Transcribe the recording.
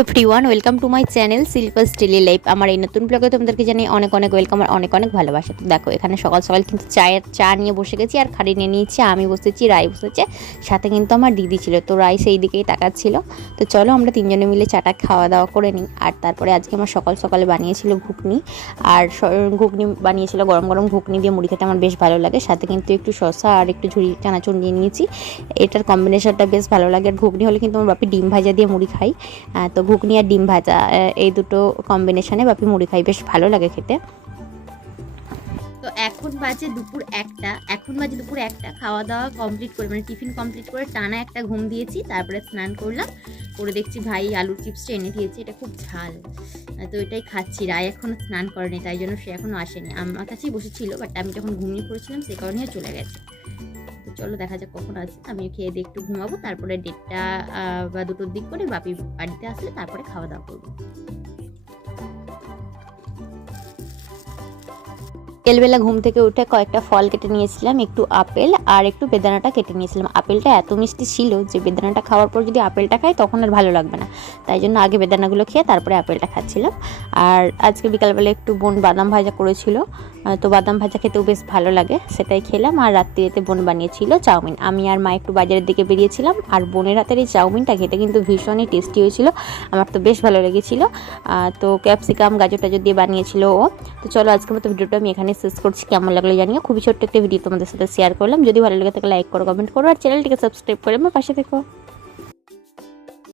Every one welcome to my channel silver steely life আমার এই নতুন ব্লগে তোমাদেরকে জানি অনেক অনেক ওয়েলকাম আর অনেক অনেক ভালোবাসা। তো দেখো, এখানে সকাল সকাল কিন্তু চায়ের চা নিয়ে বসে গেছি আর খাড়ি নিয়ে নিয়েছি, আমি বসেছি রায় বসেছে, সাথে কিন্তু আমার দিদি ছিল, তো রায় সেই দিকেই তাকাচ্ছিল। তো চলো আমরা তিনজনে মিলে চাটা খাওয়া দাওয়া করে নিই। আর তারপরে আজকে আমার সকাল সকালে বানিয়েছিল ঘুগনি, আর ঘুগনি বানিয়েছিল গরম গরম ঘুগনি দিয়ে মুড়ি খেতে আমার বেশ ভালো লাগে। সাথে কিন্তু একটু শসা আর একটু ঝুড়ি চানাচুর নিয়ে নিয়েছি। এটার কম্বিনেশনটা বেশ ভালো লাগে। আর ঘুগনি হলে কিন্তু আমার বাপি ডিম ভাজা দিয়ে মুড়ি খাই তো ঘুগনি আর ডিম ভাজা এই দুটো কম্বিনেশনে বাপি মুড়ি খাই বেশ ভালো লাগে খেতে। তো এখন বাজে দুপুর একটা, এখন বাজে দুপুর একটা। খাওয়া দাওয়া কমপ্লিট করে মানে টিফিন কমপ্লিট করে টানা একটা ঘুম দিয়েছি, তারপরে স্নান করলাম, করে দেখছি ভাই আলুর চিপসটা এনে দিয়েছে, এটা খুব ঝাল। তো এটাই খাচ্ছি, রায় এখনও স্নান করেনি, তাই জন্য সে এখনও আসেনি। আমার কাছেই বসেছিল বাট আমি যখন ঘুমিয়ে পড়েছিলাম সে কারণে চলে গেছে। চলো দেখা যাক কখন আসে। আমি খেয়ে দিয়ে একটু ঘুমাবো, তারপরে ডেটটা বা দুটোর দিক করে বাপি বাড়িতে আসলে তারপরে খাওয়া দাওয়া করব। বিকেলবেলা ঘুম থেকে উঠে কয়েকটা ফল কেটে নিয়েছিলাম, একটু আপেল আর একটু বেদানাটা কেটে নিয়েছিলাম। আপেলটা এত মিষ্টি ছিল যে বেদানাটা খাওয়ার পর যদি আপেলটা খাই তখন আর ভালো লাগবে না। তাই জন্য আগে বেদানাগুলো খেয়ে তারপরে আপেলটা খাচ্ছিলাম। আর আজকে বিকালবেলা একটু বোন বাদাম ভাজা করেছিল তো বাদাম ভাজা খেতেও বেশ ভালো লাগে, সেটাই খেলাম। আর রাত্রিতে বোন বানিয়েছিল চাউমিন। আমি আর মা একটু বাজারের দিকে বেরিয়েছিলাম, আর বোনের হাতের এই চাউমিনটা খেতে কিন্তু ভীষণই টেস্টি হয়েছিল, আমার তো বেশ ভালো লেগেছিল। তো ক্যাপসিকাম গাজর টাজর দিয়ে বানিয়েছিল ও। তো চলো আজকের মতো ভিডিওটা আমি এখানে শেষ করছি, কেমন লাগল জানিও। খুবই ছোট্ট একটা ভিডিও তোমাদের সাথে শেয়ার করলাম। যদি ভালো লাগে তাহলে লাইক করো কমেন্ট করো, আর চ্যানেলটিকে সাবস্ক্রাইব করে আমার পাশে থেকো।